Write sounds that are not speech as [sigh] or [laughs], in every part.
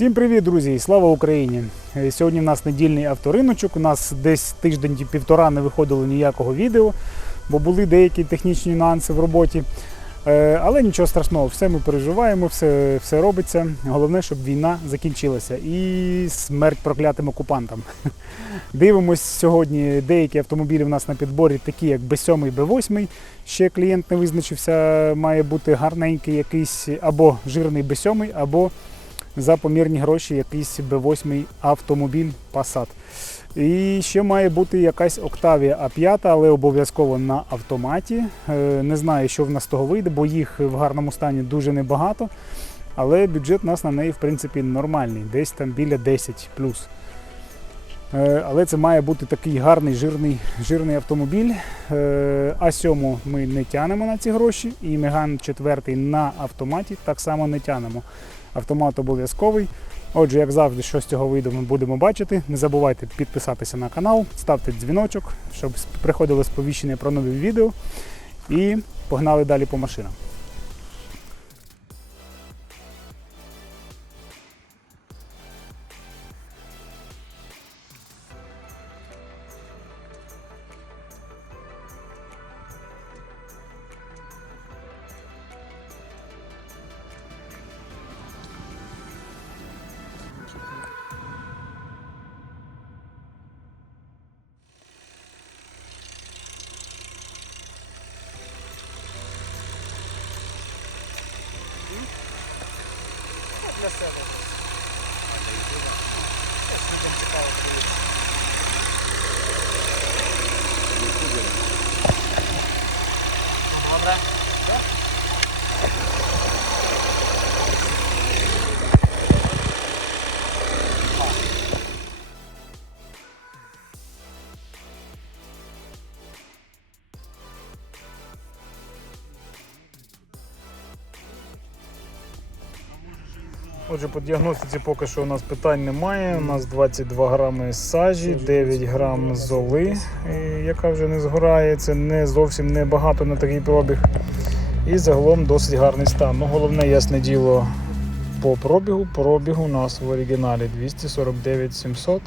Всім привіт, друзі! Слава Україні! Е, Сьогодні в нас недільний авториночок. У нас десь тиждень-півтора не виходило ніякого відео, бо були деякі технічні нюанси в роботі. Е, Але нічого страшного, все ми переживаємо, все, все робиться. Головне, щоб війна закінчилася і смерть проклятим окупантам. [laughs] Дивимось сьогодні. Деякі автомобілі в нас на підборі, такі як B7 B8. Ще клієнт не визначився, має бути гарненький якийсь або жирний B7, або за помірні гроші якийсь B8 автомобіль Passat. І ще має бути якась Octavia A5, але обов'язково на автоматі. Е, Не знаю, що в нас того вийде, бо їх в гарному стані дуже небагато. Але бюджет у нас на неї, в принципі, нормальний, десь там біля 10 плюс. Е, Але це має бути такий гарний жирний, жирний автомобіль. Е, А7 ми не тянемо на ці гроші, і Меган 4 на автоматі так само не тянемо. Автомат обов'язковий. Отже, як завжди, що з цього вийде, ми будемо бачити. Не забувайте підписатися на канал, ставте дзвіночок, щоб приходило сповіщення про нові відео. І погнали далі по машинам. Oh, Отже, по діагностиці поки що у нас питань немає. У нас 22 грами сажі, 9 грам золи, яка вже не згорає. Це не зовсім не багато на такий пробіг. І загалом досить гарний стан. Ну, головне, ясне діло, по пробігу. Пробіг у нас в оригіналі 249 700.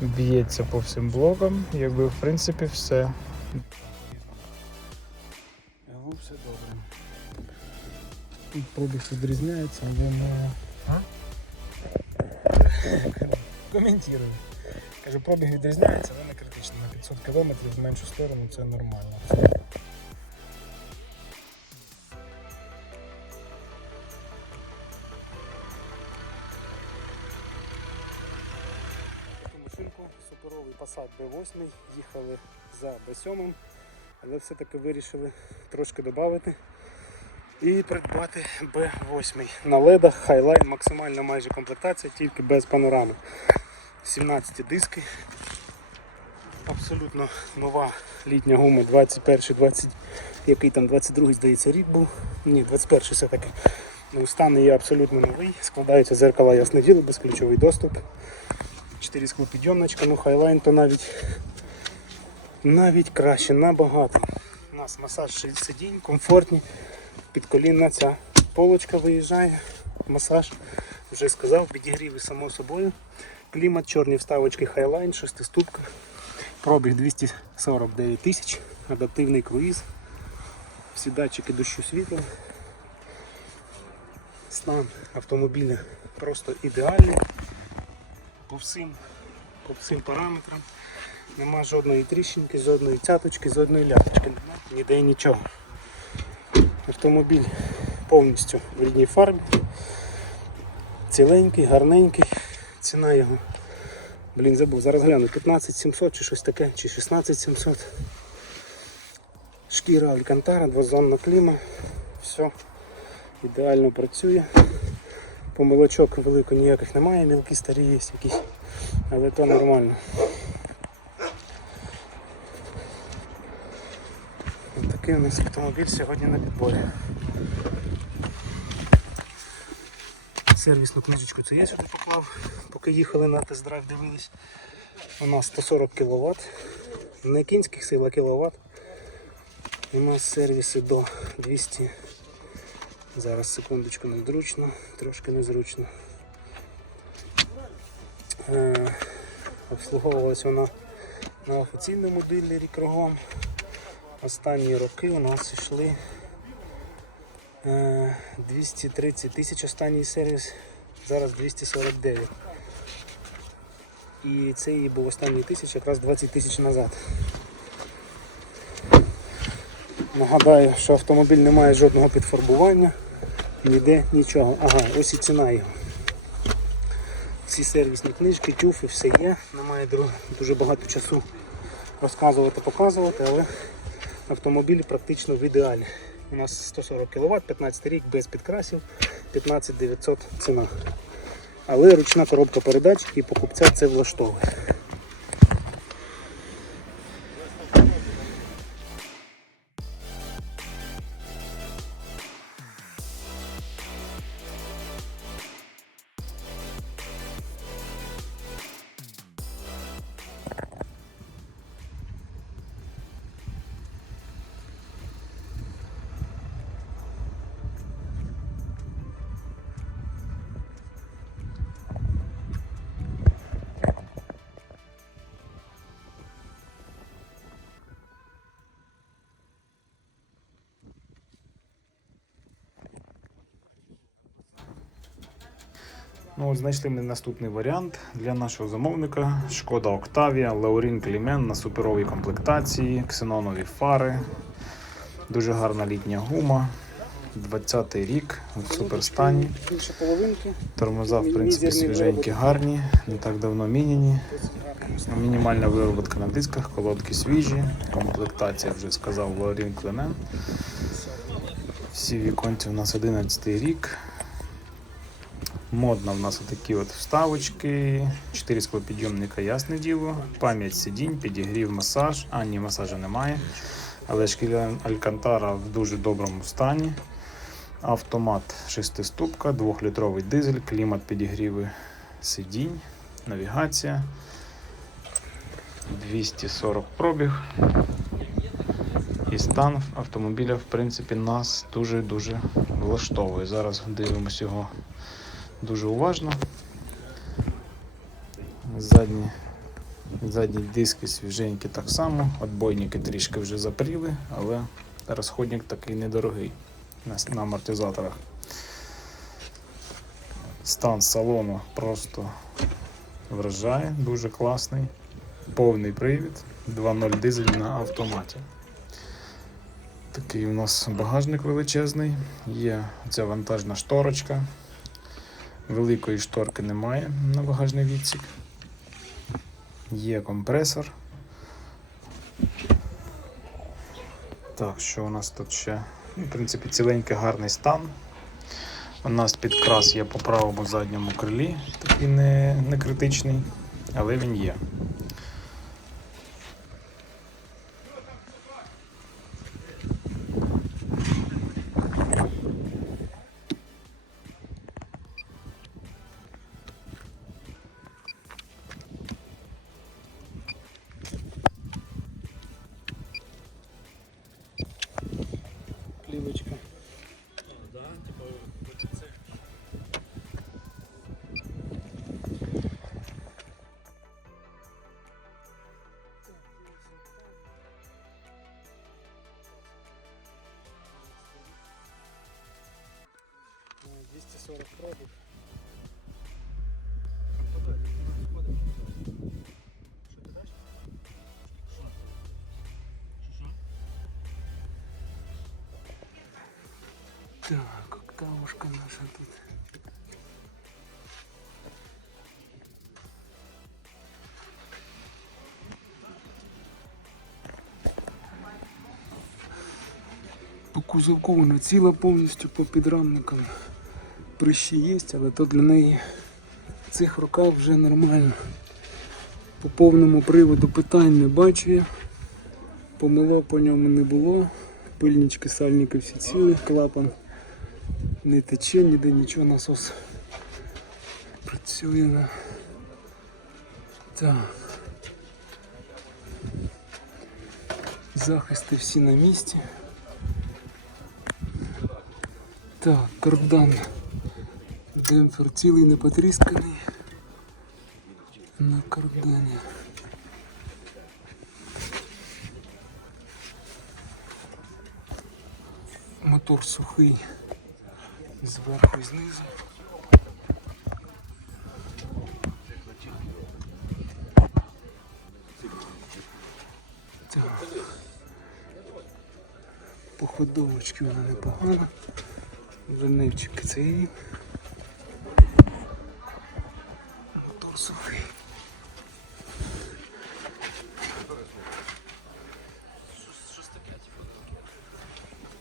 Б'ється по всім блокам. Якби в принципі все. Ну, все добре. Пробіг відрізняється, але не. Коментую. Каже, пробіг відрізняється, але не критично. На 500 км в меншу сторону це нормально. Суперовий Passat B8, їхали за B7, але все-таки вирішили трошки додати і придбати B8 на ледах Highline, максимальна майже комплектація, тільки без панорами. 17 диски. Абсолютно нова літня гума 21 20 який там 22 здається рік був. Ні, 21 все-таки. Ну, стан є абсолютно новий. Складаються зеркала ясне діло, безключовий доступ. 4 склопідйомничка, ну Highline то навіть навіть краще, набагато. У нас масаж сидінь, комфортні підколінна ця полочка виїжджає, масаж, вже сказав, підігріви само собою. Клімат, чорні вставочки Highline, шестиступка, пробіг 249 тисяч, адаптивний круїз, всі датчики дощу світла. Стан автомобіля просто ідеальний по всім, по всім параметрам. Нема жодної тріщинки, жодної цяточки, жодної ляпочки, нема ніде нічого. Автомобіль повністю в рідній фарбі. Ціленький, гарненький. Ціна його, блін, забув, зараз гляну, 15 700 чи щось таке, чи 16 700. Шкіра Алькантара, двозонна кліма. Все ідеально працює. Помилочок велико ніяких немає, мілкі старі є якісь, але то нормально. Ось у нас автомобіль сьогодні на підборі. Сервісну книжечку це я сюди поклав, поки їхали на тест-драйв, дивились. У нас 140 кВт, не кінських сил, а кВт. У нас сервіси до 200. Зараз секундочку незручно, трошки незручно. Е, обслуговувалась вона на офіційному дилері кругом. Останні роки у нас йшли е, 230 тисяч останній сервіс, зараз 249. І це її був останній тисяч якраз 20 тисяч назад. Нагадаю, що автомобіль не має жодного підфарбування, ніде нічого. Ага, ось і ціна його. Всі сервісні книжки, тюфи, все є. Немає дуже багато часу розказувати, показувати, але автомобіль практично в ідеалі. У нас 140 кВт, 15 рік без підкрасів, 15 900 ціна. Але ручна коробка передач і покупця це влаштовує. Ну, от знайшли ми наступний варіант для нашого замовника. Шкода Октавія, Лаурін Клімен на суперовій комплектації, ксенонові фари, дуже гарна літня гума. 20-й рік в суперстані. Тормоза, в принципі, свіженькі, гарні, не так давно міняні. Мінімальна вироботка на дисках, колодки свіжі, комплектація вже сказав Лаурін Клемен. Всі віконці у нас 11 рік. Модно в нас такі от вставочки, 4 склопідйомника, ясне діло, пам'ять сидінь, підігрів, масаж, а ні, масажу немає. Але шкіля Алькантара в дуже доброму стані. Автомат 6-ступка, 2-літровий дизель, клімат підігріви сидінь, навігація. 240 пробіг. І стан автомобіля, в принципі, нас дуже-дуже влаштовує. Зараз дивимося його дуже уважно. Задні, задні диски свіженькі так само, отбойники трішки вже запріли, але розходник такий недорогий на, амортизаторах. Стан салону просто вражає, дуже класний. Повний привід, 2.0 дизель на автоматі. Такий у нас багажник величезний, є ця вантажна шторочка. Великої шторки немає на багажний відсік. Є компресор. Так, що у нас тут ще? В принципі, ціленький гарний стан. У нас підкрас є по правому задньому крилі, такий не, не критичний, але він є. 240 пробіг. Так, октавушка наша тут. По кузовку вона ціла повністю по підрамникам. Прищі є, але то для неї в цих руках вже нормально. По повному приводу питань не бачу я. Помилок по ньому не було. Пильнички, сальники всі цілі, клапан не тече, ніде нічого насос працює на. Так. Захисти всі на місці. Так, кардан. Демпфер цілий не потрісканий. На кардані. Мотор сухий зверху і знизу. Так. Походовочки вона непогана. Винивчики це її.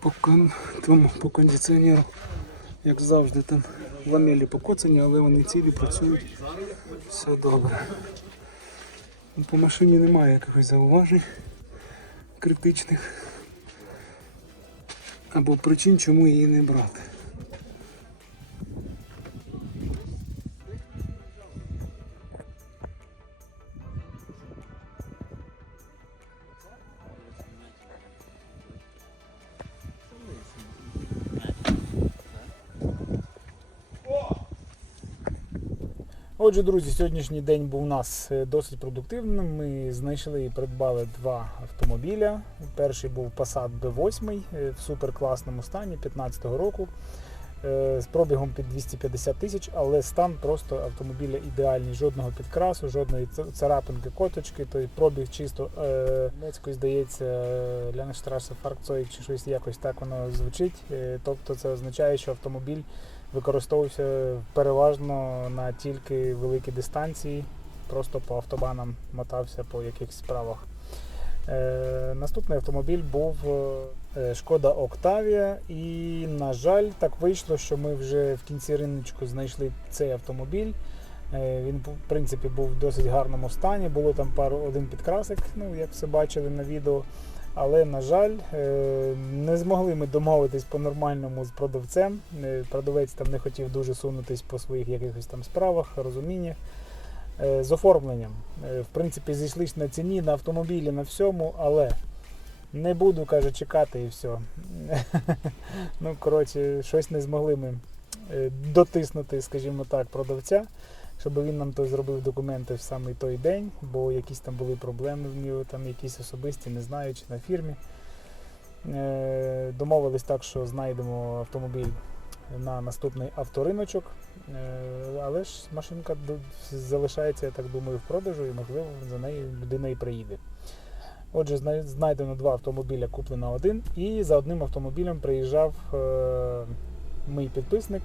По, кон... тому, по кондиціонеру, як завжди, там ламелі покоцані, але вони цілі працюють. Все добре. Ну, По машині немає якихось зауважень критичних. Або причин, чому її не брати. Отже, друзі, сьогоднішній день був у нас е, досить продуктивним. Ми знайшли і придбали два автомобіля. Перший був Passat B8 е, в суперкласному стані 15-го року е, з пробігом під 250 тисяч, але стан просто автомобіля ідеальний. Жодного підкрасу, жодної царапинки, коточки, той пробіг чисто е, німецькою, здається, Лянгштрасе Фаркцой чи щось якось так воно звучить. Е, Тобто це означає, що автомобіль використовувався переважно на тільки великі дистанції, просто по автобанам мотався по якихось справах. Е, наступний автомобіль був е, Шкода Octavia, і, на жаль, так вийшло, що ми вже в кінці риночку знайшли цей автомобіль. Е, Він в принципі був в досить гарному стані. Було там пару один підкрасик, ну як все бачили на відео. Але, на жаль, е, не змогли ми домовитись по-нормальному з продавцем. Е, Продавець там не хотів дуже сунутись по своїх якихось там справах, розуміннях. Е, З оформленням. В принципі, зійшлись на ціні, на автомобілі, на всьому, але не буду, каже, чекати і все. [laughs] Ну, коротше, щось не змогли ми дотиснути, скажімо так, продавця, щоб він нам то зробив документи в самий той день, бо якісь там були проблеми в нього, там якісь особисті, не знаю, чи на фірмі. Е, Домовились так, що знайдемо автомобіль на наступний авториночок. Е, Але ж машинка залишається, я так думаю, в продажу і, можливо, за нею людина і приїде. Отже, знайдено два автомобіля, куплено один. І за одним автомобілем приїжджав е, мій підписник.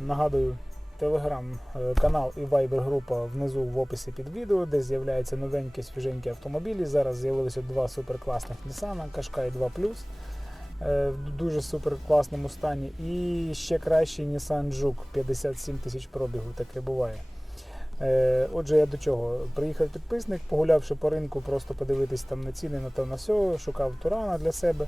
Нагадую, телеграм-канал і вайбер-група внизу в описі під відео, де з'являються новенькі свіженькі автомобілі. Зараз з'явилися два суперкласних Nissan, Qashqai 2 е, в дуже суперкласному стані. І ще кращий Nissan Juke 57 тисяч пробігу, таке буває. Е, Отже, я до чого? Приїхав підписник, погулявши по ринку, просто подивитись там на ціни на те на сьо, шукав Турана для себе.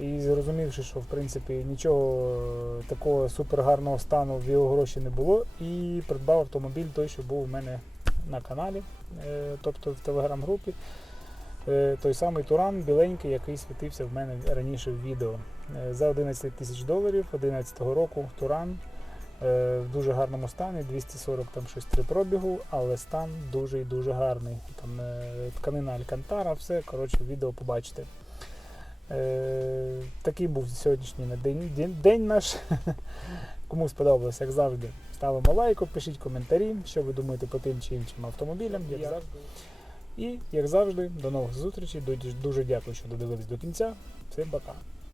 І зрозумівши, що в принципі нічого е, такого супергарного стану в його гроші не було, і придбав автомобіль той, що був у мене на каналі, е, тобто в телеграм-групі. Е, Той самий Туран біленький, який світився в мене раніше в відео. За 11 тисяч доларів 2011 року Туран в дуже гарному стані, 240 там щось три пробігу, але стан дуже і дуже гарний. Там тканина Алькантара, все, коротше, відео побачите. Е, такий був сьогоднішній день, день, день наш. [laughs] Кому сподобалось, як завжди, ставимо лайку, пишіть коментарі, що ви думаєте по тим чи іншим автомобілям. Як завжди. І, як завжди, до нових зустрічей. Дуже- Дуже дякую, що додивились до кінця. Всім пока.